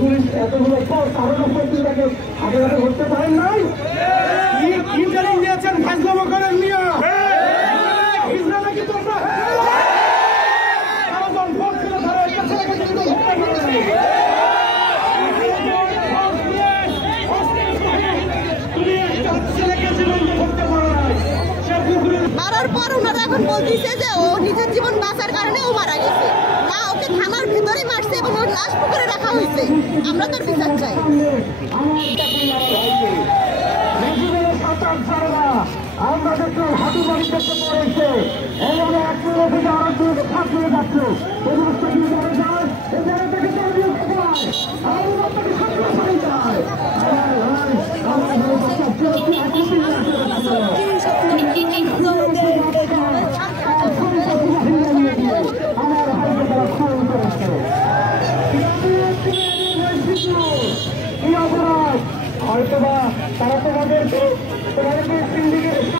Police এতগুলো পর কারণ তাকে হাতে হাতে ধরতে পারেন নাই ইন্টারিং দিয়েছেন ফাজলামো করেন নিয়ে মারার পর ওনারা এখন বলতেছে যে ও নিজের জীবন বাঁচার কারণে ও মারা গেছে না, ওকে থানার ভেতরে মারছে এবং ওর লাশ পুকুরে রাখা হয়েছে। আমরা তার বিচার চাই। আমরা দেখছি হাঁটু বাড়ি দেখতে পড়েছে এইভাবে এক থেকে আরেক দিকে ফাঁসিয়ে যাচ্ছে।